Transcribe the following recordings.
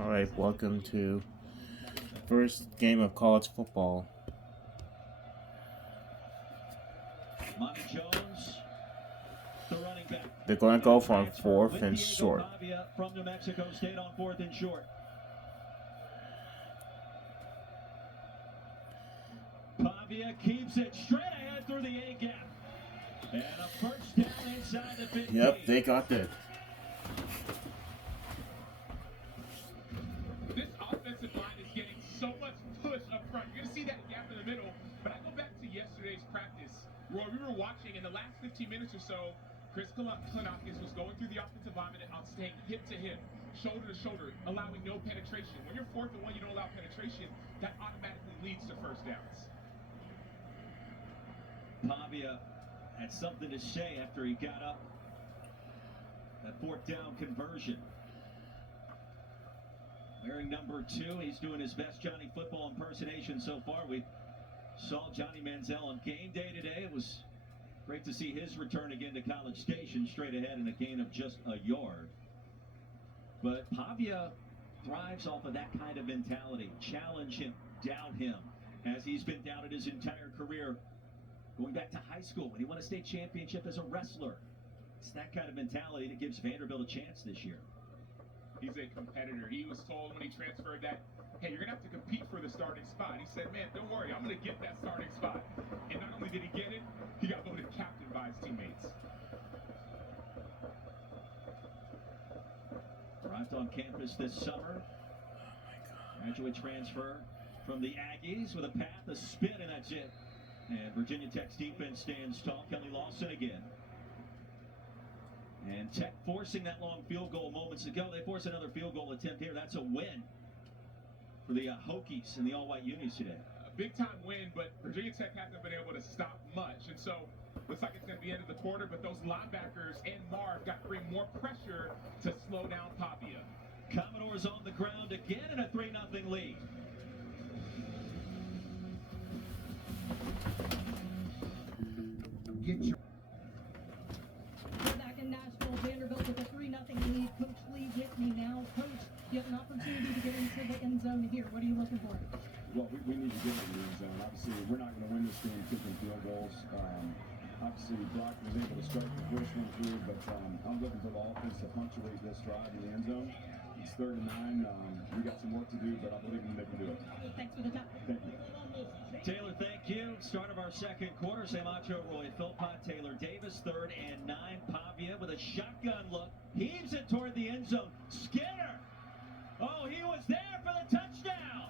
All right, welcome to first game of college football. Monty Jones, the running back. They're going to go for fourth and short. From New Mexico State on fourth and short. Pavia keeps it straight ahead through the A gap. And a first down inside the 15. Yep, they got that. This offensive line is getting so much push up front. You're going to see that gap in the middle. But I go back to yesterday's practice. Roy, we were watching in the last 15 minutes or so, Chris Klanakis was going through the offensive lineman on staying hip to hip, shoulder to shoulder, allowing no penetration. When you're 4th and 1, you don't allow penetration. That automatically leads to first downs. Pavia had something to say after he got up. That fourth down conversion. Wearing number 2, he's doing his best Johnny football impersonation so far. We saw Johnny Manziel on game day today. It was great to see his return again to College Station, straight ahead in a gain of just a yard. But Pavia thrives off of that kind of mentality. Challenge him, doubt him, as he's been doubted his entire career. Going back to high school when he won a state championship as a wrestler. It's that kind of mentality that gives Vanderbilt a chance this year. He's a competitor. He was told when he transferred that, hey, you're going to have to compete for the starting spot. He said, man, don't worry, I'm going to get that starting spot. And not only did he get it, he got voted captain by his teammates. Arrived on campus this summer. Graduate transfer from the Aggies with a path, a spin, and that's it. And Virginia Tech's defense stands tall. Kelly Lawson again. And Tech forcing that long field goal moments ago. They force another field goal attempt here. That's a win for the Hokies and the all-white unis today. A big-time win, but Virginia Tech hasn't been able to stop much. And so looks like it's going to be end of the quarter, but those linebackers and Marv got to bring more pressure to slow down Pavia. Commodores on the ground again in a 3-0 lead. We're back in Nashville, Vanderbilt with a 3-0 lead. Coach Lee with me now. Coach, you have an opportunity to get into the end zone here. What are you looking for? Well, we need to get into the end zone. Obviously, we're not going to win this game kicking field goals. Obviously, Brock was able to start the first one through, but I'm looking for the offense to punctuate this drive in the end zone. It's 3rd and 9. We got some work to do, but I believe they can do it. Thanks for the time. Thank you. Taylor, thank you. Start of our second quarter. Samacho, Roy Philpott, Taylor Davis, 3rd and 9. Pavia with a shotgun look. Heaves it toward the end zone. Skinner. Oh, he was there for the touchdown.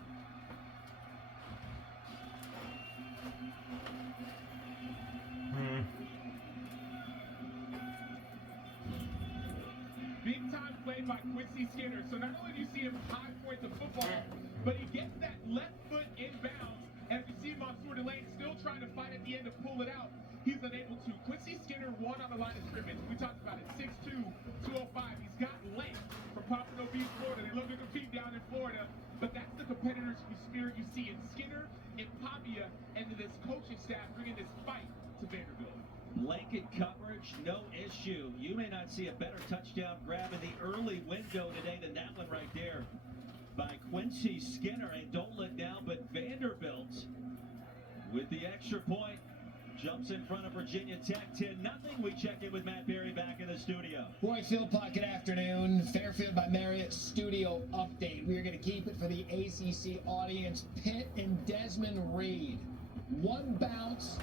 Big time play by Quincy Skinner. So not only do you see him high point the football, but he gets that left foot inbounds. As you see Mansour Delane still trying to fight at the end to pull it out. He's unable to. Quincy Skinner won on the line of scrimmage. We talked about it. 6'2", 205. He's got length from Pompano Beach, Florida. They love to compete down in Florida. But that's the competitor's spirit you see in Skinner, in Pavia, and in this coaching staff bringing this fight to Vanderbilt. Blanket coverage, no issue. You may not see a better touchdown grab in the early window today than that one right there by Quincy Skinner. And don't look down, but Vanderbilt with the extra point jumps in front of Virginia Tech 10-0. We check in with Matt Berry back in the studio. Roy Philpott, good afternoon. Fairfield by Marriott studio update. We are going to keep it for the ACC audience. Pitt and Desmond Reed. 1 bounce,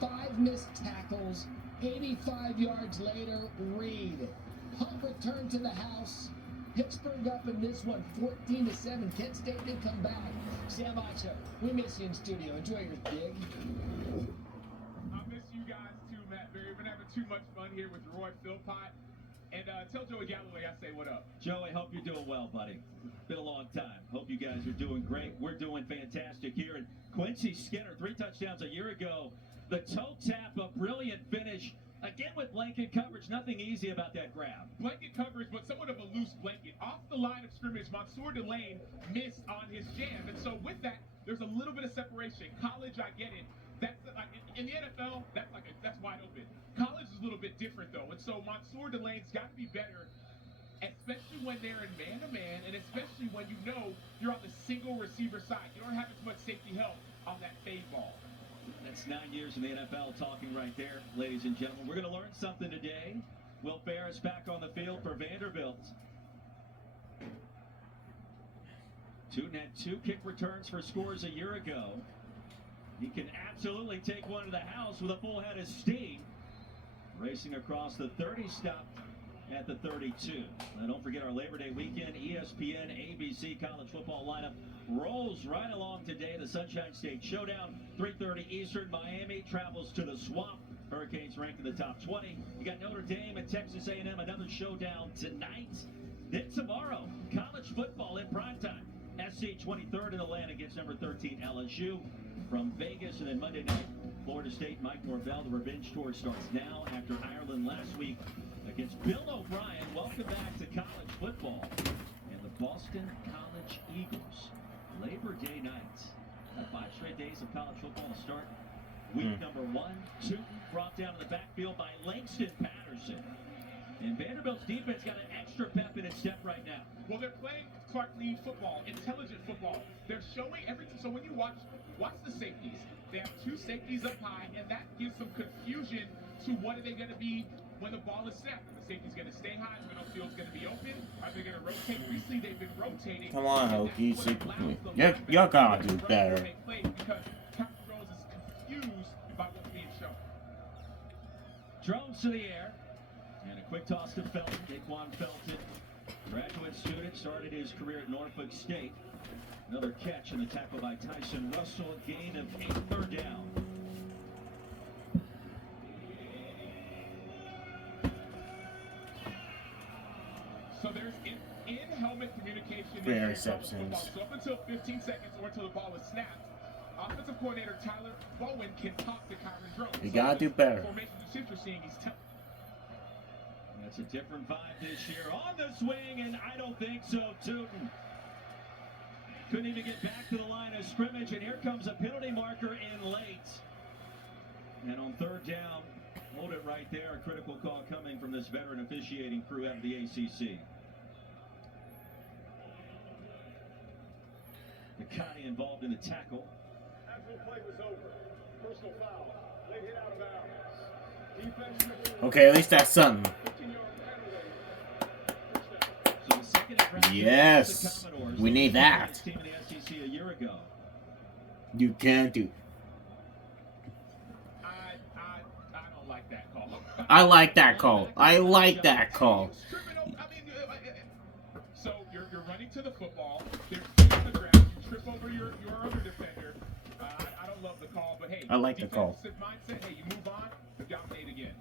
5 missed tackles, 85 yards later, Reed. Punt return to the house. Pittsburgh up in this one, 14-7. Kent State did come back. Sam Acho, we miss you in studio. Enjoy your gig. I miss you guys too, Matt Berry. We've been having too much fun here with Roy Philpott. And tell Joey Galloway I say what up. Joey, hope you're doing well, buddy. Been a long time. Hope you guys are doing great. We're doing fantastic here. And Quincy Skinner, 3 touchdowns a year ago. The toe tap, a brilliant finish. Again with blanket coverage, nothing easy about that grab. Blanket coverage, but somewhat of a loose blanket. Off the line of scrimmage, Mansour Delane missed on his jam. And so with that, there's a little bit of separation. College, I get it. That's like in the NFL, that's wide open. College is a little bit different though. And so Mansour Delane's got to be better especially when they're in man-to-man, and especially when you know you're on the single receiver side. You don't have as much safety help on that fade ball. That's 9 years in the NFL talking right there, ladies and gentlemen. We're going to learn something today. Will Ferris back on the field for Vanderbilt. Tootin had 2 kick returns for scores a year ago. He can absolutely take one to the house with a full head of steam. Racing across the 30, stop at the 32. Now don't forget our Labor Day weekend ESPN ABC college football lineup rolls right along today. The Sunshine State Showdown, 3:30 Eastern. Miami travels to the Swamp. Hurricanes ranked in the top 20. You got Notre Dame and Texas A&M, another showdown tonight. Then tomorrow, college football in primetime. SC 23rd in the land against number 13 LSU from Vegas. And then Monday night, Florida State, Mike Norvell. The revenge tour starts now after Ireland last week against Bill O'Brien. Welcome back to college football. And the Boston College Eagles, Labor Day night. 5 straight days of college football to start. Week number 1, Tootin brought down in the backfield by Langston Patterson. And Vanderbilt's defense got an extra pep in its step right now. Well, they're playing Clark Lee football, intelligent football. They're showing everything. So when you watch the safeties, they have 2 safeties up high, and that gives some confusion to what are they going to be when the ball is snapped. Are the safety's going to stay high? Middle field's going to be open? Are they going to rotate? Recently, they've been rotating. Come on, Hokies. Y'all gotta do better. Because Captain Rose is confused by what's being shown. Drones to the air. And a quick toss to Felton. Daquan Felton, graduate student, started his career at Norfolk State. Another catch and the tackle by Tyson Russell. Gain of 8, 3rd down. So there's in-helmet communication. Fair receptions. So up until 15 seconds or until the ball is snapped, offensive coordinator Tyler Bowen can talk to Kyron Drones. You gotta do better. Formation shifts you're seeing, he's telling. That's a different vibe this year. On the swing, and I don't think so, Tootin. Couldn't even get back to the line of scrimmage, and here comes a penalty marker in late. And on 3rd down, hold it right there. A critical call coming from this veteran officiating crew out of the ACC. McConaughey involved in the tackle. After the play was over, personal foul. They hit out of bounds. Okay, at least that's something. So the second at round Yes, the Commodores, we need that. team in the SEC a year ago. You can't do. I don't like that call. I like that call. I like that call. So you're running to the football. There's 2 on the ground. You trip over your other defender. I don't love the call, but hey, I like the call. defensive mindset. Hey, you move on, but dominate again.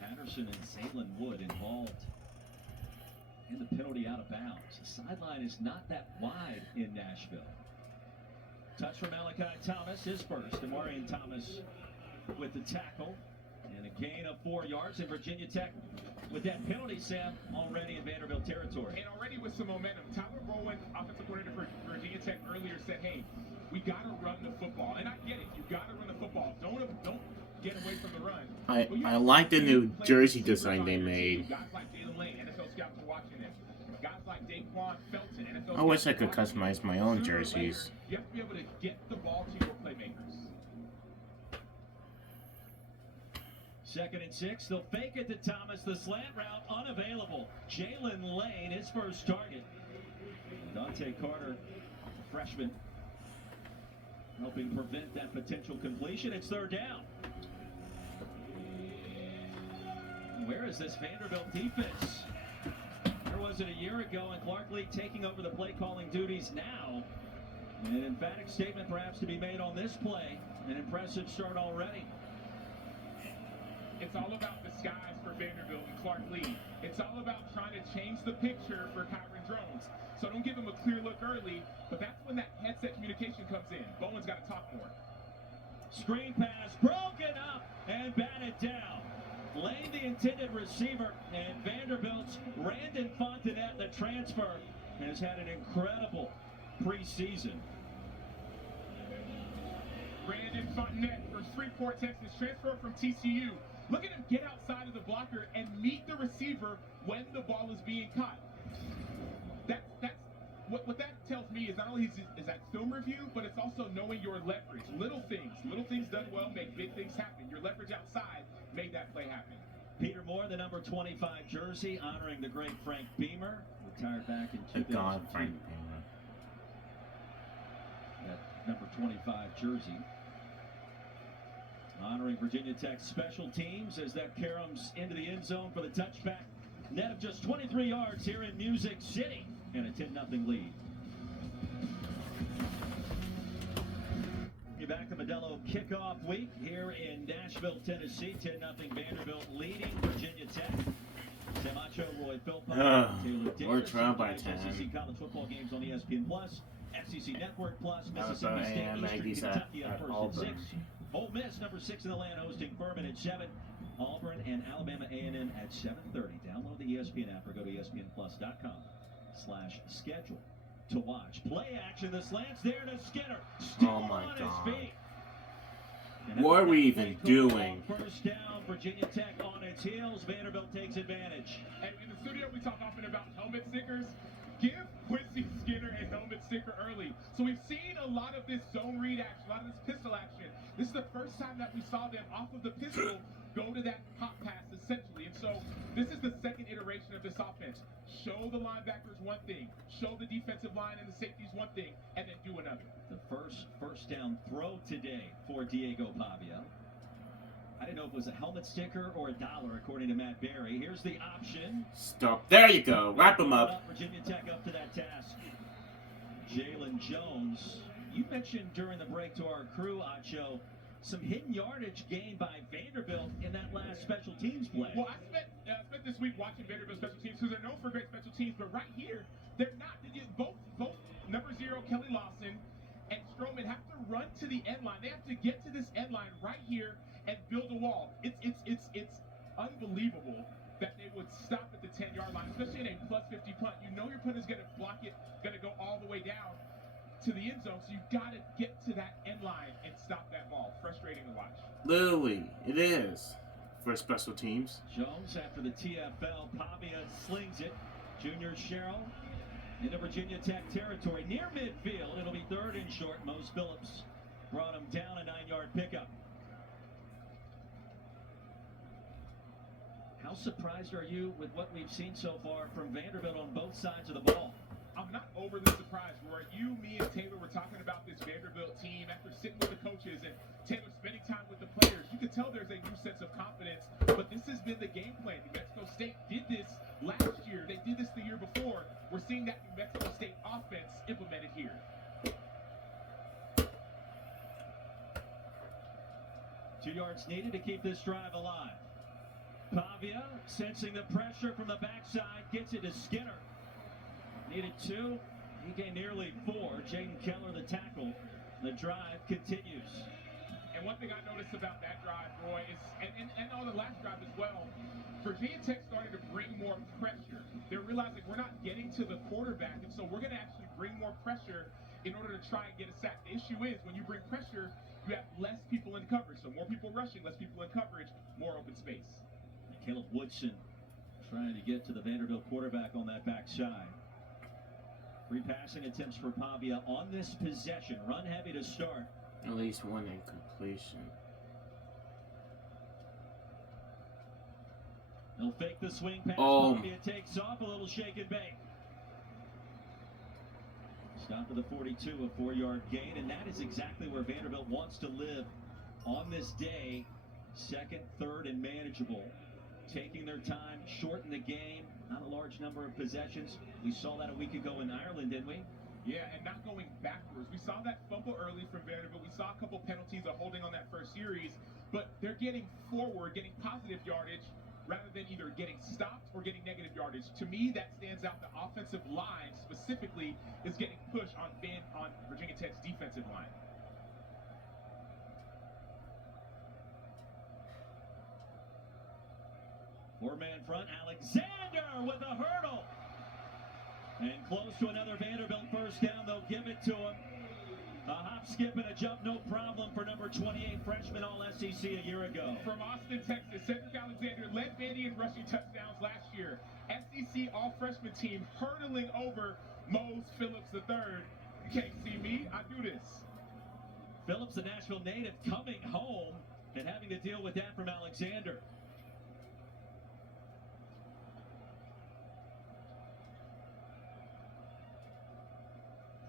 Patterson and Zaylen Wood involved in the penalty out of bounds. The sideline is not that wide in Nashville. Touch from Malachi Thomas, his first. Demarion Thomas with the tackle. And a gain of 4 yards in Virginia Tech with that penalty, Sam, already in Vanderbilt territory. And already with some momentum. Tyler Bowen, offensive coordinator for Virginia Tech, earlier said, hey, we got to run the football. And I get it. You got to run the football. Don't get away from the run. I like the new jersey design they made. Guys like Jalen Lane, NFL scouts are watching this. Guys like Daquan Felton, NFL I wish I scouts could are watching customize my this. own Sooner or jerseys. later, you have to be able to get the ball to your playmakers. 2nd and 6. They'll fake it to Thomas. The slant route unavailable. Jalen Lane, his first target. Dante Carter, freshman, helping prevent that potential completion. It's 3rd down. Where is this Vanderbilt defense? Where was it a year ago? And Clark Lee taking over the play calling duties now. An emphatic statement perhaps to be made on this play. An impressive start already. It's all about the skies for Vanderbilt and Clark Lee. It's all about trying to change the picture for Kyron Drones. So don't give him a clear look early, but that's when that headset communication comes in. Bowen's got to talk more. Screen pass broken up and batted down. Lane, the intended receiver, and Vanderbilt's Brandon Fontenette, the transfer, has had an incredible preseason. Brandon Fontenette from Shreveport, Texas, transfer from TCU. Look at him get outside of the blocker and meet the receiver when the ball is being caught. That's what that tells me is not only is that film review, but it's also knowing your leverage. Little things done well make big things happen. Your leverage outside made that play happen. Peter Moore, the number 25 jersey, honoring the great Frank Beamer, retired back in The 2002. God Frank Beamer. That number 25 jersey, honoring Virginia Tech's special teams as that caroms into the end zone for the touchback. Net of just 23 yards here in Music City, and a 10-0 lead. You're back to Modelo kickoff week here in Nashville, Tennessee. 10-0 Vanderbilt leading Virginia Tech. Samacho, Roy Philpott, Taylor Davis. We're trailed by 10. SEC college football games on ESPN Plus, SEC Network Plus, Mississippi about State, AM Eastern Aggies Kentucky at on first Auburn. and 6. Ole Miss, number 6 in the land, hosting Furman at 7. Auburn and Alabama A&M at 7:30. Download the ESPN app or go to ESPNplus.com/schedule to watch. Play action. The slant's there to Skinner. Still Oh my on God. his feet. What are we even doing? First down. Virginia Tech on its heels. Vanderbilt takes advantage. And in the studio, we talk often about helmet stickers. Give Quincy Skinner a helmet sticker early. So we've seen a lot of this zone read action, a lot of this pistol action. This is the first time that we saw them off of the pistol go to that hot pass, essentially. And so this is the second iteration of this offense. Show the linebackers one thing, show the defensive line and the safeties one thing, and then do another. The first down throw today for Diego Pavia. I didn't know if it was a helmet sticker or $1, according to Matt Berry. Here's the option. Stop. There you go. Wrap him up. Virginia Tech up to that task. Jalen Jones. You mentioned during the break to our crew, Acho, some hidden yardage gained by Vanderbilt in that last special teams play. Well, I spent this week watching Vanderbilt special teams because they're known for great special teams, but right here, they're not. Both number 0, Kelly Lawson, and Stroman have to run to the end line. They have to get to this end line right here and build a wall. It's unbelievable that they would stop at the 10-yard line, especially in a plus 50 punt. You know your punt is going to block it, going to go all the way down to the end zone, so you've got to get to that end line and stop that ball. Frustrating to watch. Literally, it is. For special teams. Jones after the TFL. Pavia slings it. Junior Sherrill into Virginia Tech territory. Near midfield, it'll be 3rd and short. Mose Phillips brought him down, a 9-yard pickup. How surprised are you with what we've seen so far from Vanderbilt on both sides of the ball? I'm not overly surprised, Roy. You, me, and Taylor were talking about this Vanderbilt team after sitting with the coaches and Taylor spending time with the players. You can tell there's a new sense of confidence, but this has been the game plan. New Mexico State did this last year. They did this the year before. We're seeing that New Mexico State offense implemented here. 2 yards needed to keep this drive alive. Pavia, sensing the pressure from the backside, gets it to Skinner. Needed 2. He gained nearly 4. Jaden Keller, the tackle. The drive continues. And one thing I noticed about that drive, Roy, is, and on the last drive as well, Virginia Tech started to bring more pressure. They're realizing we're not getting to the quarterback, and so we're going to actually bring more pressure in order to try and get a sack. The issue is when you bring pressure, you have less people in coverage. So more people rushing, less people in coverage, more open space. And Caleb Woodson trying to get to the Vanderbilt quarterback on that backside. 3 passing attempts for Pavia on this possession. Run heavy to start. At least one incompletion. They'll fake the swing pass. Oh. Pavia takes off, a little shake and bake. Stop at the 42, a 4-yard gain, and that is exactly where Vanderbilt wants to live on this day. 2nd, 3rd, and manageable. Taking their time, shorten the game, not a large number of possessions. We saw that a week ago in Ireland, didn't we? Yeah, and not going backwards. We saw that fumble early from Vanderbilt. We saw a couple penalties of holding on that first series, but they're getting forward, getting positive yardage, rather than either getting stopped or getting negative yardage. To me, that stands out. The offensive line, specifically, is getting pushed on Virginia Tech's defensive line. Four-man front, Alexander with a hurdle. And close to another Vanderbilt first down. They'll give it to him. A hop hop, skip, and a jump, no problem for number 28 freshman All-SEC a year ago. From Austin, Texas, Cedric Alexander led Vandy in rushing touchdowns last year. SEC all-freshman team hurdling over Mose Phillips III. You can't see me, I do this. Phillips, the Nashville native, coming home and having to deal with that from Alexander.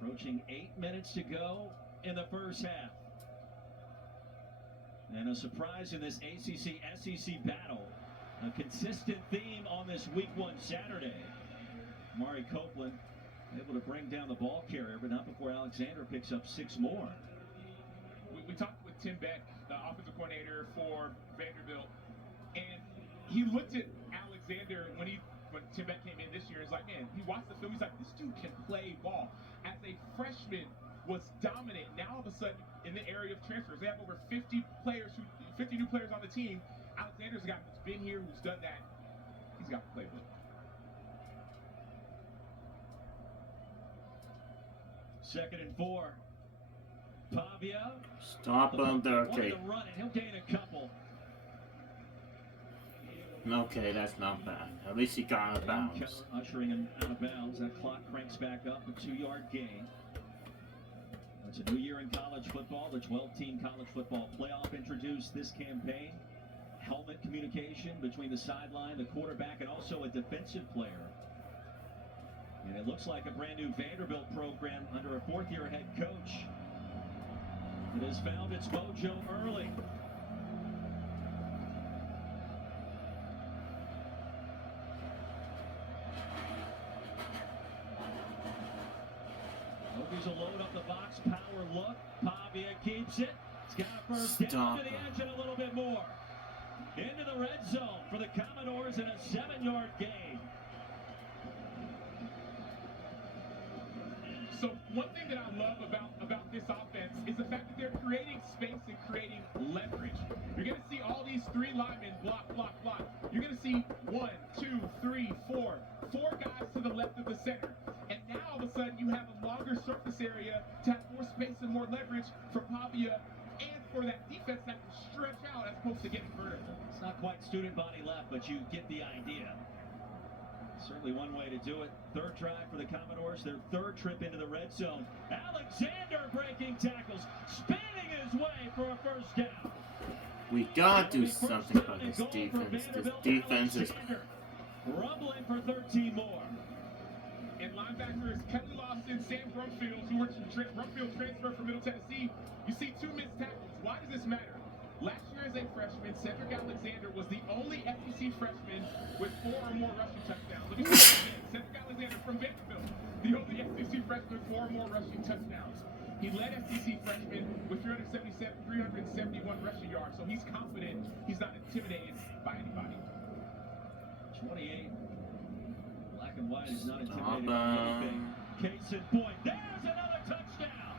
Approaching 8 minutes to go in the first half. And a surprise in this ACC-SEC battle. A consistent theme on this Week 1 Saturday. Mari Copeland able to bring down the ball carrier, but not before Alexander picks up 6 more. We talked with Tim Beck, the offensive coordinator for Vanderbilt, and he looked at Alexander when Tim Beck came in this year. He's like, man, he watched the film. He's like, this dude can play ball. As a freshman, was dominant. Now all of a sudden, in the area of transfers, they have over 50 new players on the team. Alexander's a guy who's been here, who's done that. He's got the playbook. Second and 4. Pavia. Stop him there. Okay. To run it. He'll gain a couple. Okay, that's not bad. At least he got out of bounds. Ushering him out of bounds. That clock cranks back up. A 2-yard gain. It's a new year in college football. The 12-team college football playoff introduced this campaign. Helmet communication between the sideline, the quarterback, and also a defensive player. And it looks like a brand new Vanderbilt program under a 4th-year head coach. It has found its mojo early. Hokies will load up the box, power look. Pavia keeps it. It's got a first down to the edge and a little bit more. Into the red zone for the Commodores and a 7-yard gain. So one thing that I love about this offense is the fact that they're creating space and creating leverage. You're going to see all these 3 linemen block, block, block. You're going to see 1, 2, 3, 4 guys to the left of the center. And now all of a sudden you have a longer surface area to have more space and more leverage for Pavia and for that defense that can stretch out as opposed to getting vertical. It's not quite student body left, but you get the idea. Certainly one way to do it. Third drive for the Commodores, their 3rd trip into the red zone. Alexander breaking tackles, spinning his way for a first down. We gotta do something about this defense. This defense is rumbling for 13 more. And linebackers Kelly Lawson, Sam Brumfield, who were Brumfield transferred from Middle Tennessee. You see 2 missed tackles. Why does this matter? Last year as a freshman, Cedric Alexander was the only SEC freshman with 4 or more rushing touchdowns. Let me say that again. Cedric Alexander from Vanderbilt, the only SEC freshman with 4 or more rushing touchdowns. He led SEC freshmen with 371 rushing yards, so he's confident he's not intimidated by anybody. 28. Black and white is not intimidated by anything. Case in point. There's another touchdown.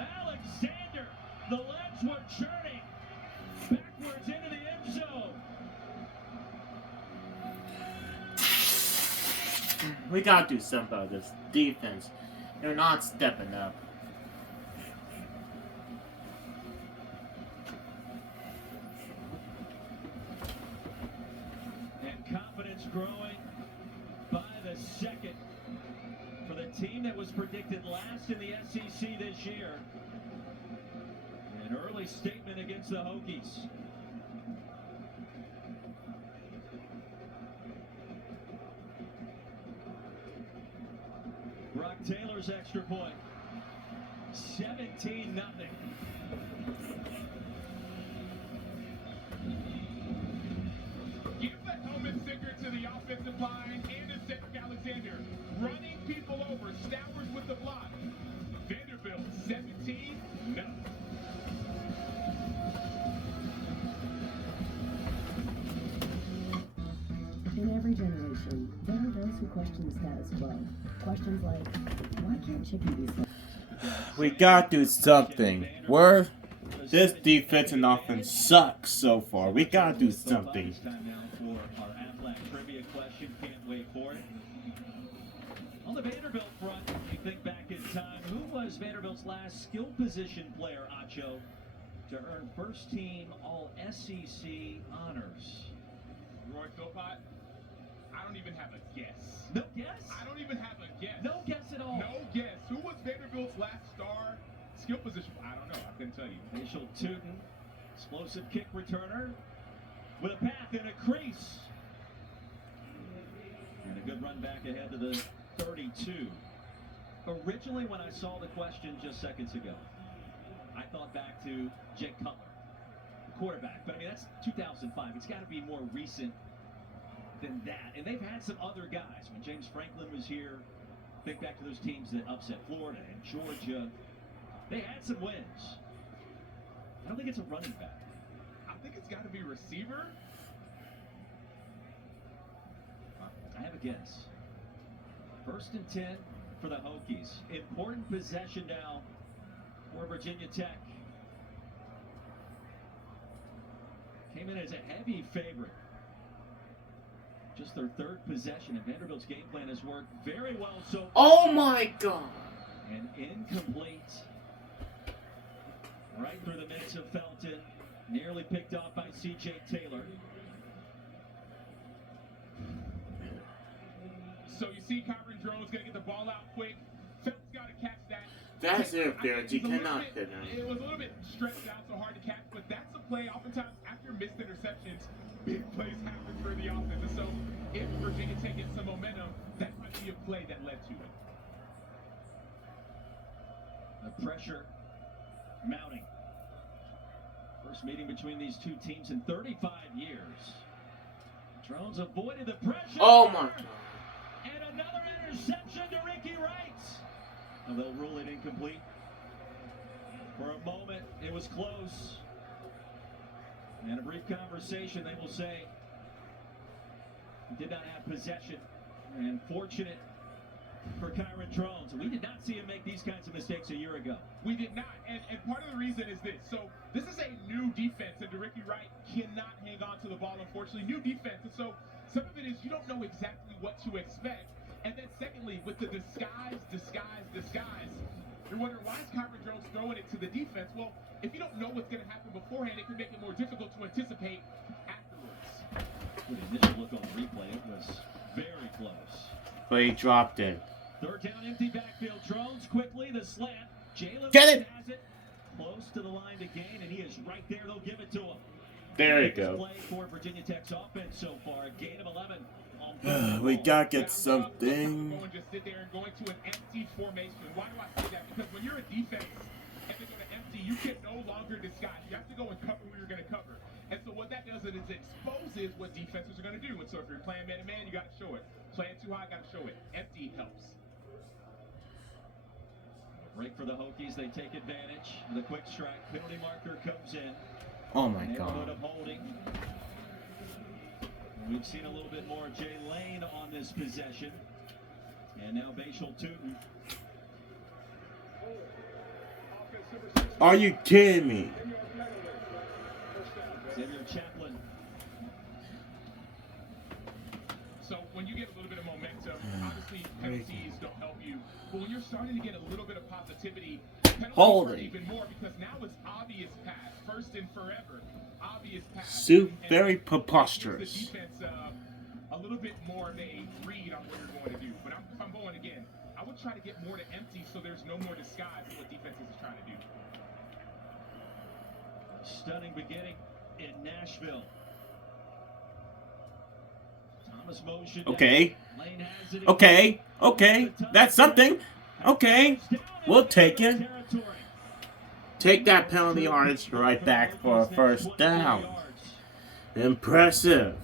Alexander, the legs were churning backwards into the end zone. we gotta do something about this defense. They're not stepping up. And confidence growing by the second for the team that was predicted last in the SEC this year. An early statement against the Hokies. Brock Taylor's extra point. 17-0. Give the helmet sticker to the offensive line and to Cedric Alexander. Running people over. Stowers with the block. Vanderbilt 17-0. In every generation, there are those who question the status quo. Questions like, why can't chicken be so? We gotta do something. This defense and offense sucks so far. We gotta do something. Time now for our Aflac trivia question. Can't wait for it. On the Vanderbilt front, you think back in time Who was Vanderbilt's last skill position player, Acho, to earn first team All SEC honors? Roy Philpott? I don't even have a guess. No guess? I don't even have a guess. No guess at all. No guess. Who was Vanderbilt's last star skill position? I don't know. I couldn't tell you. Facial Tootin, explosive kick returner with a path and a crease. And a good run back ahead to the 32. Originally, when I saw the question just seconds ago, I thought back to Jake Cutler, the quarterback. But I mean, that's 2005. It's got to be more recent than that. And they've had some other guys. When James Franklin was here, think back to those teams that upset Florida and Georgia. They had some wins. I don't think it's a running back. I think it's got to be receiver. I have a guess. 1st and 10 for the Hokies. Important possession now for Virginia Tech. Came in as a heavy favorite. Just their 3rd possession, and Vanderbilt's game plan has worked very well so far. Oh my God! And incomplete. Right through the midst of Felton. Nearly picked off by C.J. Taylor. So you see Kyron Drones going to get the ball out quick. Felton's got to catch that. That's interference. You cannot hit him. It was a little bit stretched out, so hard to catch, but that's a play. Oftentimes, after missed interceptions, big plays happen for the offense. And so if Virginia Tech gets some momentum, that might be a play that led to it. The pressure mounting. First meeting between these two teams in 35 years. Drones avoided the pressure. Oh my God. And another interception to Ricky Wright. And they'll rule it incomplete. For a moment, it was close. And a brief conversation, they will say he did not have possession. And fortunate for Kyron Drones. We did not see him make these kinds of mistakes a year ago. We did not. And part of the reason is this. So this is a new defense, and Ricky Wright cannot hang on to the ball, unfortunately. New defense. And so some of it is you don't know exactly what to expect. And then secondly, with the disguise, you're wondering, why is Kyron Drones throwing it to the defense? Well, if you don't know what's going to happen beforehand, it can make it more difficult to anticipate afterwards. With the initial look on the replay, it was very close. But he dropped it. 3rd down, empty backfield. Drones quickly, the slant. Jalen Get it! has it. Close to the line to gain, and he is right there. They'll give it to him. There you Next go. play for Virginia Tech's offense so far. Gain of 11. We gotta get Going something. just sit there and going to an empty formation. Why do I say that? Because when you're a defense and they go to empty, you can no longer disguise. You have to go and cover who you're going to cover. And so what that does is it exposes what defenses are going to do. And so if you're playing man-to-man, you got to show it. Playing too high, got to show it. Empty helps. Break for the Hokies. They take advantage. The quick strike. Penalty marker comes in. Oh my Neighborhood God. of holding. We've seen a little bit more Jay Lane on this possession. And now Facial Tootin. Are you kidding me? Xavier Chaplin. So when you get a little bit of momentum, obviously penalties don't help you. But when you're starting to get a little bit of positivity, penalties Hold hurt it. even more because now it's obvious pass. First and forever. Obvious pass. Sue, And very it gives preposterous. the defense a little bit more of a read on what you're going to do. But if I'm going again, I would try to get more to empty so there's no more disguise to what defenses is trying to do. Stunning beginning in Nashville. Thomas motion. Okay. Lane has it. Okay. Okay. That's something. Okay. We'll take it. Take that penalty yardage right back for a 1st down. Impressive.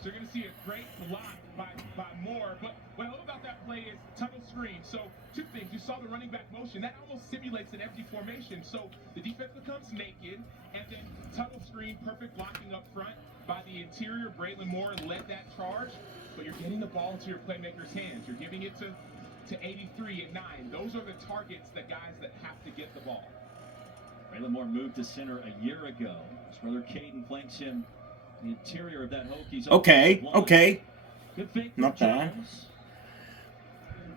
So you're going to see a great block by Moore. But what I love about that play is tunnel screen. So 2 things. You saw the running back motion. That almost simulates an empty formation. So the defense becomes naked. And then tunnel screen, perfect blocking up front by the interior. Braylon Moore led that charge. But you're getting the ball into your playmaker's hands. You're giving it to 83 and 9. Those are the targets, the guys that have to get the ball. Braylon Moore moved to center a year ago. His brother Caden flanks him the interior of that Hokies. Okay. Okay. Good fake Not bad. Jones.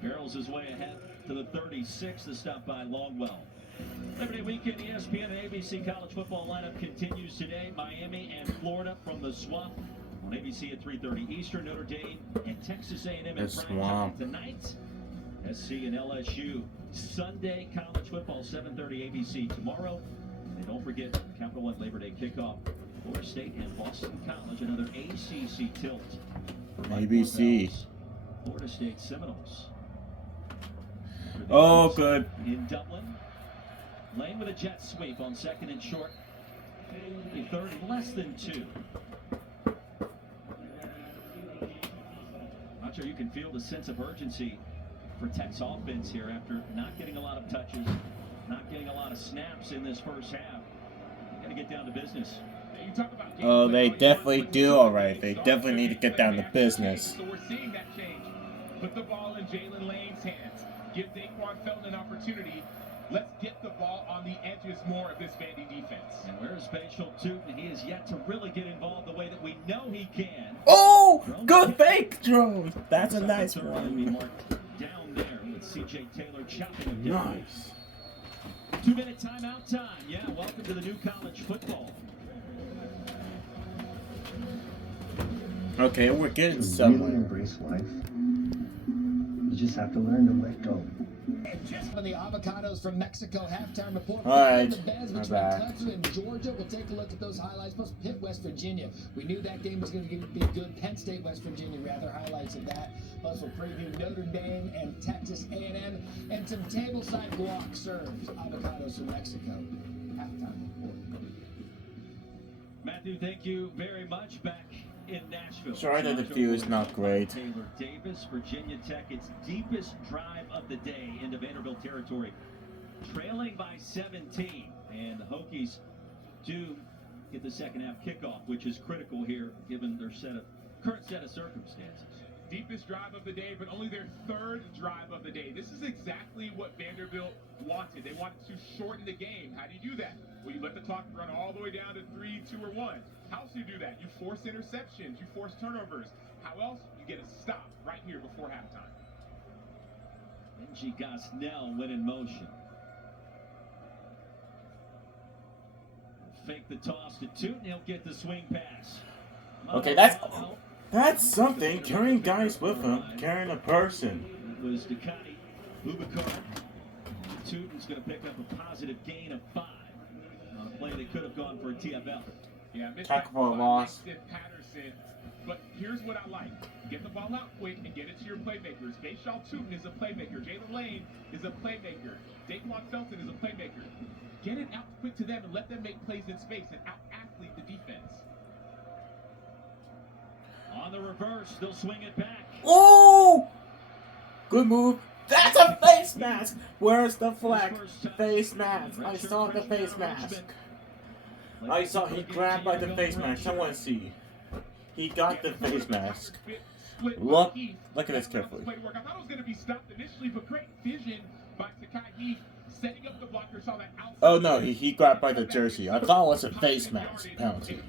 Barrels his way ahead to the 36 to stop by Longwell. Labor Day weekend, ESPN and ABC college football lineup continues today. Miami and Florida from the Swamp on ABC at 3:30 Eastern. Notre Dame and Texas A&M in prime time tonight. SC and LSU. Sunday college football 7:30 ABC tomorrow. And don't forget Capital One Labor Day kickoff. Florida State and Boston College, another ACC tilt. ABC. Florida State Seminoles. Oh, good. In Dublin. Lane with a jet sweep on second and short. A third and less than 2. Not sure you can feel the sense of urgency for Tech's offense here after not getting a lot of touches, not getting a lot of snaps in this first half. Got to get down to business. Oh, they definitely do alright. They definitely need to get down to business. So we're seeing that change. Put the ball in Jalen Lane's hands. Give Daquan Felton an opportunity. Let's get the ball on the edges more of this Vandy defense. And where's Spatial Tootin? He has yet to really get involved the way that we know he can. Oh, good fake throw. That's a nice one. Down there with CJ Taylor chopping him down. Nice. 2-minute timeout time. Yeah, welcome to the new college football. Okay, we're getting To somewhere. really embrace life, you just have to learn to let go. The avocados from Mexico halftime report. All right, The Bears I'm between back. Clemson and Georgia. We'll take a look at those highlights. Plus Pitt, West Virginia. We knew that game was going to be good. Penn State, West Virginia, rather highlights of that. Plus we'll preview Notre Dame and Texas A&M and some tableside guac serves. Avocados from Mexico. Halftime report. Matthew, thank you very much. Back in Nashville. Sorry that the view is not great. Taylor Davis, Virginia Tech, its deepest drive of the day into Vanderbilt territory, trailing by 17, and the Hokies do get the second half kickoff, which is critical here given their current set of circumstances. Deepest drive of the day, but only their third drive of the day. This is exactly what Vanderbilt wanted. They wanted to shorten the game. How do you do that? Well, you let the clock run all the way down to 3, 2, or 1. How else do you do that? You force interceptions. You force turnovers. How else? You get a stop right here before halftime. Benji Gosnell went in motion. Fake the toss to Tootin. He'll get the swing pass. Okay, that's something. Carrying guys with him, carrying a person. It was Ducati, Bubakar. Tootin's going to pick up a positive gain of 5 on a play that could have gone for a TFL. Yeah, Tackle for a loss. Patterson. But here's what I like. Get the ball out quick and get it to your playmakers. Spatial Tootin is a playmaker. Jalen Lane is a playmaker. Daquan Felton is a playmaker. Get it out quick to them and let them make plays in space and out-athlete the defense. On the reverse, they'll swing it back. Oh! Good move. That's a face mask. Where's the flag? Face mask. I saw the face mask. I saw he grabbed by the face mask. I want to see. He got the face mask. Look at this carefully. I thought it was going to be stopped initially, but great vision by Sakai Heath setting up the blocker. Saw that outside. Oh no, he grabbed by the jersey. I thought it was a face mask penalty.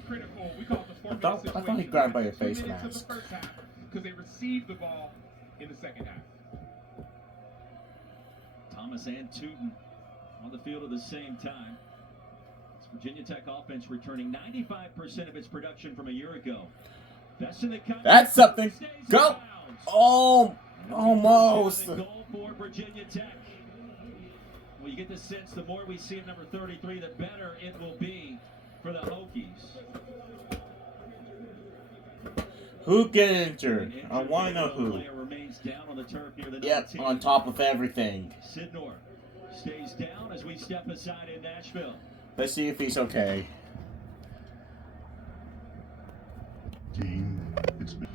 I thought he grabbed by a face mask. Because they received the ball in the second half. Thomas and Tootin on the field at the same time. It's Virginia Tech offense returning 95% of its production from a year ago. Best in the country. That's something. Go! Oh, almost. Goal for Virginia Tech. Well, you get the sense the more we see of number 33, the better it will be for the Hokies. Who get injured? I want to know who. Yep, on top of everything. Sidnor stays down as we step aside in Nashville. Let's see if he's okay.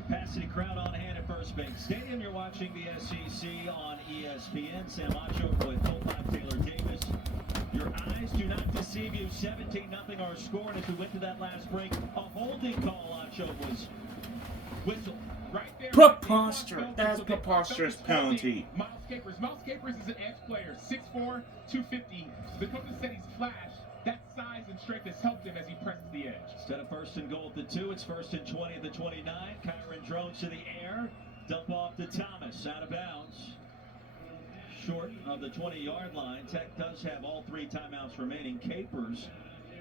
Capacity crowd on hand at First Bank Stadium. You're watching the SEC on ESPN. Sam Acho with 05 Taylor Davis. Your eyes do not deceive you. 17-0 our score. And as we went to that last break, a holding call, Acho, was whistled. Right there. Preposterous. That's a preposterous penalty. Miles Capers is an edge player. 6'4", 250. The coach said he's flashed. That size and strength has helped him as he presses the edge. Instead of first and goal at the 2, it's first and 20 at the 29. Kyron drones to the air. Dump off to Thomas. Out of bounds. short of the 20-yard line. Tech does have all 3 timeouts remaining. Capers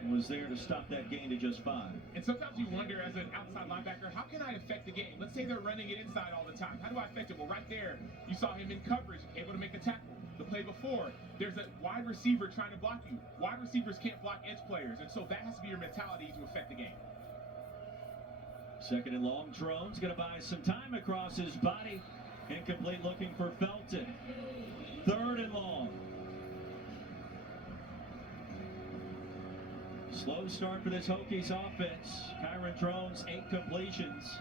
was there to stop that gain to just 5. And sometimes you wonder, as an outside linebacker, how can I affect the game? Let's say they're running it inside all the time. How do I affect it? Well, right there, you saw him in coverage, able to make the tackle. The play before, there's a wide receiver trying to block you. Wide receivers can't block edge players, and so that has to be your mentality to affect the game. Second and long, Drone's going to buy some time across his body. Incomplete, looking for Felton. Third and long. Slow start for this Hokies offense. Kyron Drones, 8 completions,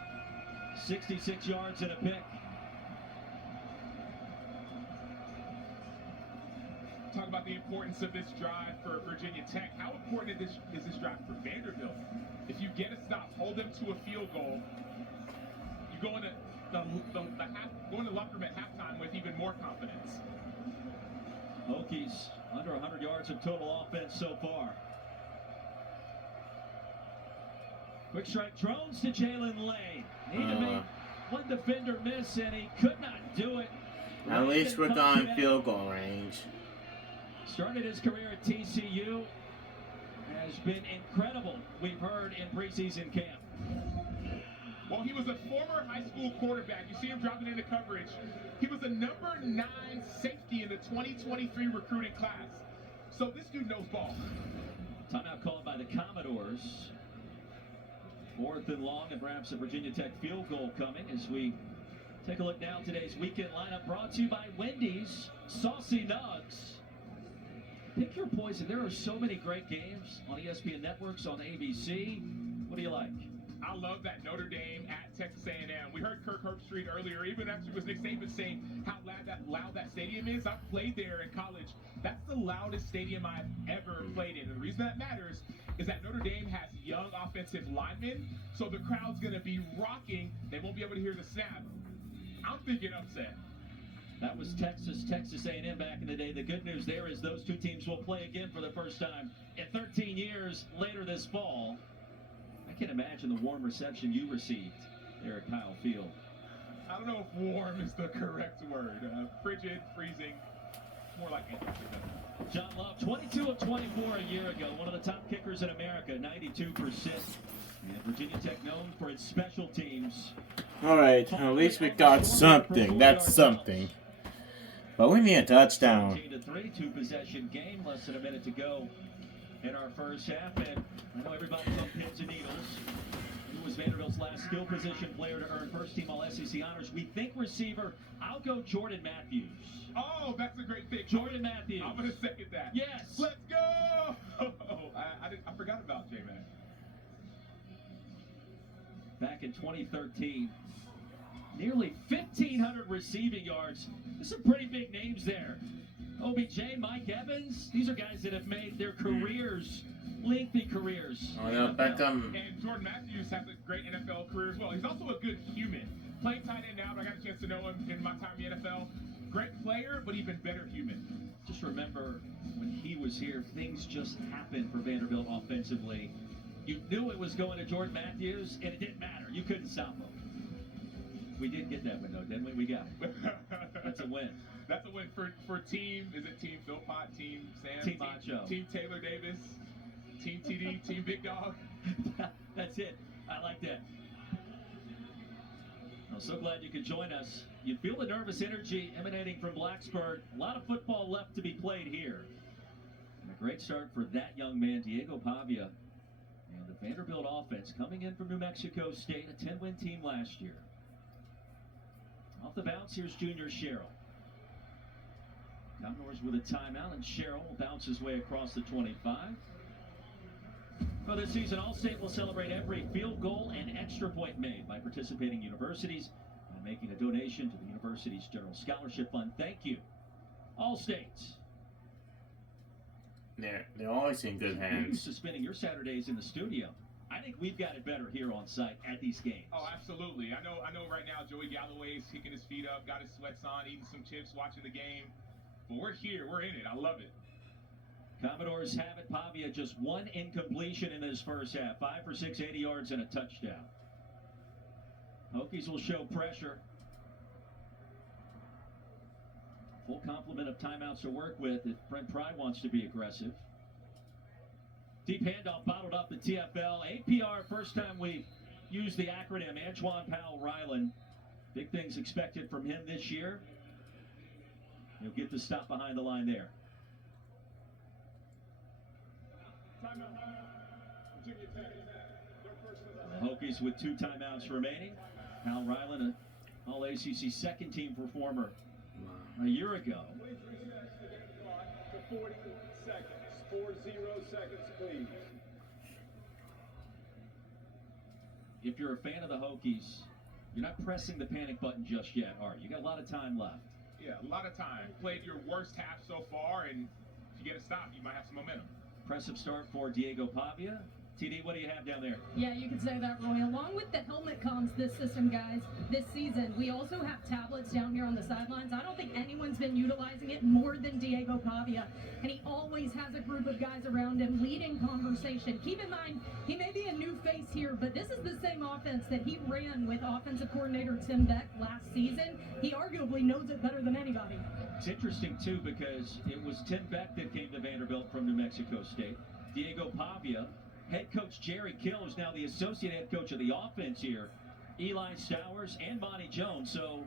66 yards and a pick. Talk about the importance of this drive for Virginia Tech. How important is this drive for Vanderbilt? If you get a stop, hold them to a field goal, you go into go in the locker room at halftime with even more confidence. Hokies under 100 yards of total offense so far. Quick strike, Drones to Jalen Lane. Need to make one defender miss, and he could not do it. At least we're going field goal range. Started his career at TCU. Has been incredible, we've heard, in preseason camp. Well, he was a former high school quarterback. You see him dropping into coverage. He was the number 9 safety in the 2023 recruiting class. So this dude knows ball. Timeout called by the Commodores. 4th and long, and perhaps a Virginia Tech field goal coming as we take a look now. Today's weekend lineup brought to you by Wendy's Saucy Nugs. Pick your poison. There are so many great games on ESPN networks, on ABC. What do you like? I love that Notre Dame at Texas A&M. We heard Kirk Herbstreit earlier, even actually was Nick Saban saying how loud that stadium is. I've played there in college. That's the loudest stadium I've ever played in. And the reason that matters is that Notre Dame has young offensive linemen, so the crowd's going to be rocking. They won't be able to hear the snap. I'm thinking upset. That was Texas A&M back in the day. The good news there is those 2 teams will play again for the first time in 13 years later this fall. I can't imagine the warm reception you received there at Kyle Field. I don't know if warm is the correct word. Frigid, freezing, more like Antarctica. John Love, 22 of 24 a year ago, one of the top kickers in America, 92%. And Virginia Tech known for its special teams. All right, at least we got something. That's something. But we need a touchdown. 17-3, 2-possession game, less than a minute to go in our first half. And I know everybody's on pins and needles. Who was Vanderbilt's last skill position player to earn first-team All-SEC honors? We think receiver. I'll go Jordan Matthews. Oh, that's a great pick. Jordan Matthews. I'm going to second that. Yes. Let's go. I forgot about J-Man. Back in 2013, nearly 1,500 receiving yards. There's some pretty big names there. OBJ, Mike Evans, these are guys that have made their careers, lengthy careers. Oh, yeah, Beckham. And Jordan Matthews has a great NFL career as well. He's also a good human. Playing tight end now, but I got a chance to know him in my time in the NFL. Great player, but even better human. Just remember when he was here, things just happened for Vanderbilt offensively. You knew it was going to Jordan Matthews, and it didn't matter. You couldn't stop him. We did get that win, though, didn't we? We got it. That's a win. That's a win for team. Is it Team Philpott, Team Sam, Team Macho, Team Taylor Davis, Team TD, Team Big Dog? That's it. I like that. I'm so glad you could join us. You feel the nervous energy emanating from Blacksburg. A lot of football left to be played here. And a great start for that young man, Diego Pavia. And the Vanderbilt offense coming in from New Mexico State, a 10-win team last year. Off the bounce, here's Junior Sherrill. Commodores with a timeout, and Sherrill will bounce his way across the 25. For this season, All-State will celebrate every field goal and extra point made by participating universities and making a donation to the university's General Scholarship Fund. Thank you, All-State. They're always in good hands. You're used to spending your Saturdays in the studio. I think we've got it better here on site at these games. Oh, absolutely. I know right now Joey Galloway's kicking his feet up, got his sweats on, eating some chips, watching the game. But we're here. We're in it. I love it. Commodores have it. Pavia just 1 incompletion in this first half. 5 for 6, 80 yards and a touchdown. Hokies will show pressure. Full complement of timeouts to work with if Brent Pry wants to be aggressive. Deep handoff bottled up the TFL. APR, first time we used the acronym. Antoine Powell-Ryland. Big things expected from him this year. He'll get the stop behind the line there. The Hokies with 2 timeouts remaining. Powell-Ryland, an All-ACC second-team performer a year ago. 40 seconds. 40 seconds, please. If you're a fan of the Hokies, you're not pressing the panic button just yet, are you? You got a lot of time left. Yeah, a lot of time. Played your worst half so far, and if you get a stop, you might have some momentum. Impressive start for Diego Pavia. TD, what do you have down there? Yeah, you could say that, Roy. Along with the helmet comms this system, guys, this season, we also have tablets down here on the sidelines. I don't think anyone's been utilizing it more than Diego Pavia, and he always has a group of guys around him leading conversation. Keep in mind, he may be a new face here, but this is the same offense that he ran with offensive coordinator Tim Beck last season. He arguably knows it better than anybody. It's interesting, too, because it was Tim Beck that came to Vanderbilt from New Mexico State. Diego Pavia. Head coach Jerry Kill is now the associate head coach of the offense here. Eli Stowers and Monty Jones. So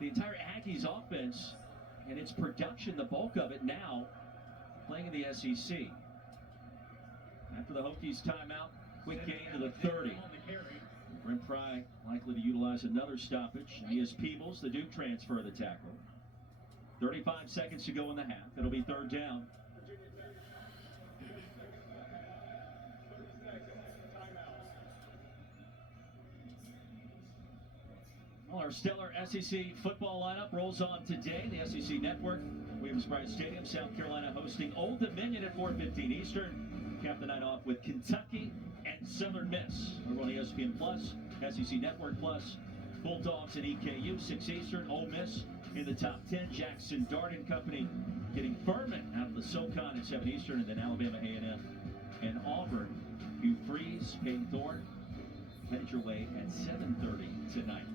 the entire Aggies offense and its production, the bulk of it now, playing in the SEC. After the Hokies timeout, quick gain to the 30. Brent Pry likely to utilize another stoppage. And he is Peebles, the Duke transfer, the tackle. 35 seconds to go in the half. It'll be 3rd down. Well, our stellar SEC football lineup rolls on today. The SEC Network, Williams-Brice Stadium, South Carolina hosting Old Dominion at 4:15 Eastern. Cap the night off with Kentucky and Southern Miss. Over on ESPN Plus, SEC Network Plus, Bulldogs and EKU, 6 Eastern. Ole Miss in the top 10. Jackson Darden Company getting Furman out of the SoCon at 7 Eastern. And then Alabama A&M and Auburn. Hugh Freeze, Peyton Thorne, headed your way at 7:30 tonight.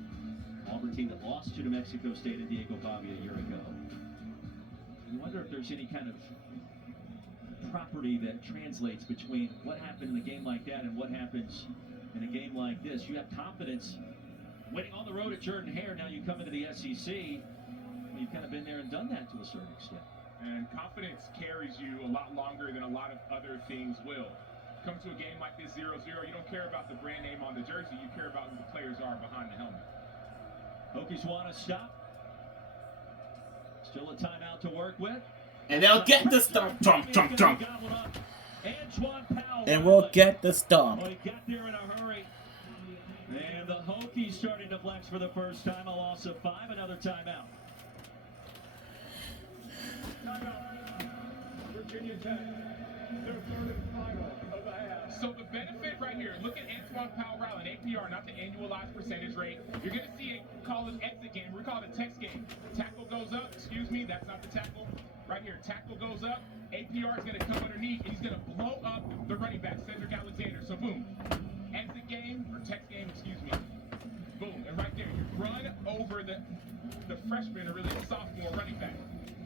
Auburn team that lost to New Mexico State and Diego Pavia a year ago. You wonder if there's any kind of property that translates between what happened in a game like that and what happens in a game like this. You have confidence winning on the road at Jordan Hare. Now you come into the SEC. You've kind of been there and done that to a certain extent. And confidence carries you a lot longer than a lot of other things will. Come to a game like this 0-0, you don't care about the brand name on the jersey. You care about who the players are behind the helmet. Hokies want to stop. Still a timeout to work with. And they'll get the stop. Trump. And we'll get the stop. Well, he got there in a hurry. And the Hokies starting to flex for the first time. A loss of 5. Another timeout. Virginia Tech, their 3rd and final of the half. So the benefit right here, look at Antoine Powell-Ryland, APR, not the annualized percentage rate. You're going to see it call an exit game. We call it a text game. Tackle goes up. Excuse me, that's not the tackle. Right here, tackle goes up. APR is going to come underneath, and he's going to blow up the running back, Cedric Alexander. So boom, exit game, or text game, excuse me. Boom, and right there, you run over the freshman, or really a sophomore running back.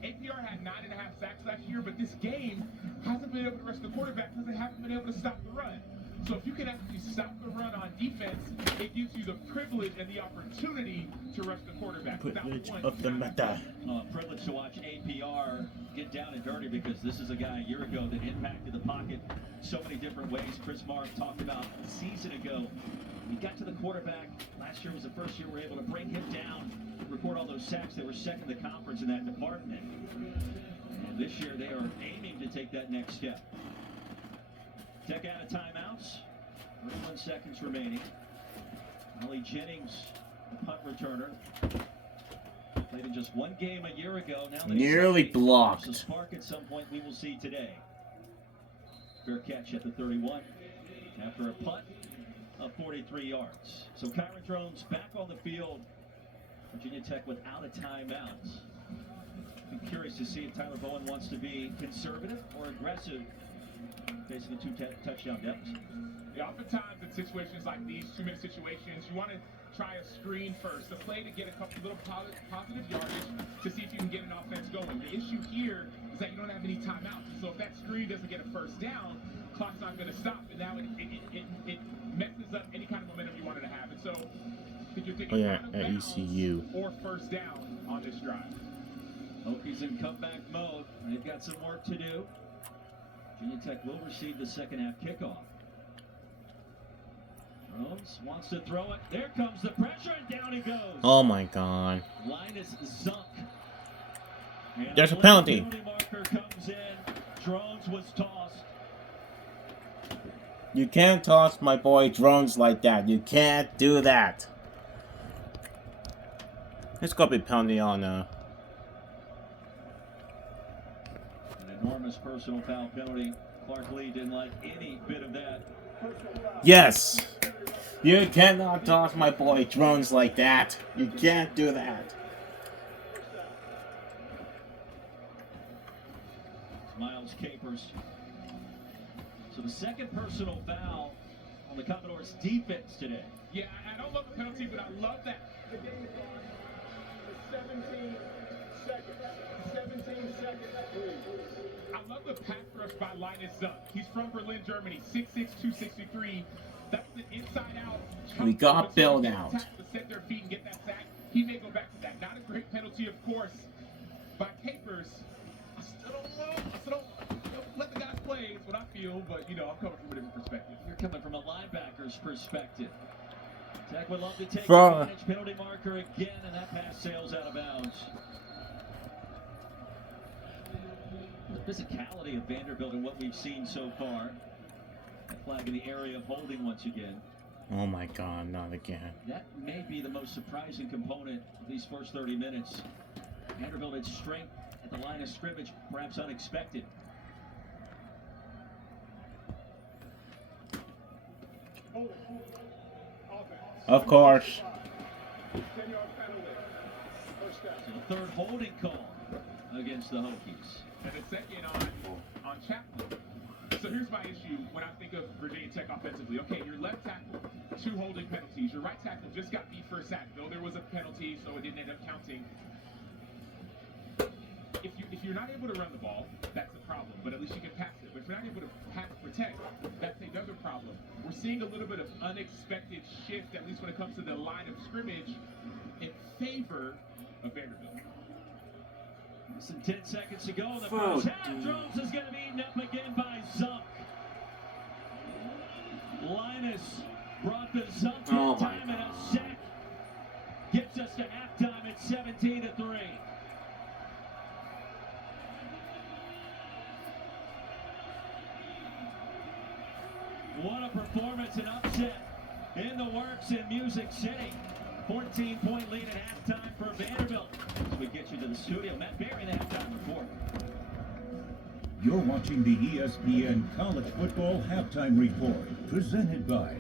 APR had 9.5 sacks last year, but this game hasn't been able to rush the quarterback because they haven't been able to stop the run. So if you can actually stop the run on defense, it gives you the privilege and the opportunity to rush the quarterback. Privilege of the matter. Privilege to watch APR get down and dirty, because this is a guy a year ago that impacted the pocket so many different ways. Chris Marv talked about a season ago. He got to the quarterback. Last year was the first year we were able to bring him down, record all those sacks. They were second in the conference in that department. And this year they are aiming to take that next step. Tech out of timeouts. 31 seconds remaining. Ollie Jennings, the punt returner. Played in just one game a year ago. Now nearly blocked. So spark at some point we will see today. Fair catch at the 31 after a punt of 43 yards. So Kyron Drones back on the field. Virginia Tech without a timeout. I'm curious to see if Tyler Bowen wants to be conservative or aggressive facing a 2-touchdown deficit. Yeah, oftentimes in situations like these, 2-minute situations, you want to try a screen first, a play to get a couple little positive yardage to see if you can get an offense going. The issue here is that you don't have any timeouts. So if that screen doesn't get a first down, clock's not going to stop, and now it messes up any kind of momentum you wanted to have. And so I think you're thinking out of bounds ECU. or first down on this drive. Hokies in comeback mode. They've got some work to do. Virginia Tech will receive the second half kickoff. Rhodes wants to throw it. There comes the pressure, and down he goes. Oh my God. Line is sunk. And There's a penalty. Penalty marker comes in. Drones was tossed. You can't toss my boy drones like that. You can't do that. It's gonna be penalty on An enormous personal foul penalty. Clark Lee didn't like any bit of that. Yes. You cannot toss my boy drones like that. You can't do that. Miles Capers. So the second personal foul on the Commodores defense today. Yeah, I don't love the penalty, but I love that. The game is on 17 seconds. 17 seconds. I love the pass rush by Linus Zunk. He's from Berlin, Germany. 6'6", 263. That was an inside-out. We got bailed out. To set their feet and get that sack. He may go back to that. Not a great penalty, of course, by Capers. I still don't know. Let the guys play. It's what I feel, but I'm coming from a different perspective. You're coming from a linebacker's perspective. Tech would love to take For advantage. Penalty marker again, and that pass sails out of bounds. The physicality of Vanderbilt and what we've seen so far. A flag in the area of holding once again. Oh my God, not again. That may be the most surprising component of these first 30 minutes. Vanderbilt had strength at the line of scrimmage, perhaps unexpected. Of course. So the third holding call against the Hokies. And the second on Chapman. So here's my issue when I think of Virginia Tech offensively. Okay, your left tackle, 2 holding penalties. Your right tackle just got beat for a sack, though there was a penalty, so it didn't end up counting. If you're not able to run the ball, that's a problem, but at least you can pass it. But if you're not able to pass protect, that's another problem. We're seeing a little bit of unexpected shift, at least when it comes to the line of scrimmage, in favor of Vanderbilt. Less than 10 seconds to go in the first half. Drones is going to be eaten up again by Zunk. Linus brought the Zunk in time and a sack. Gets us to halftime at 17-3. What a performance and upset in the works in Music City. 14-point lead at halftime for Vanderbilt. As we get you to the studio, Matt Berry, the halftime report. You're watching the ESPN College Football Halftime Report, presented by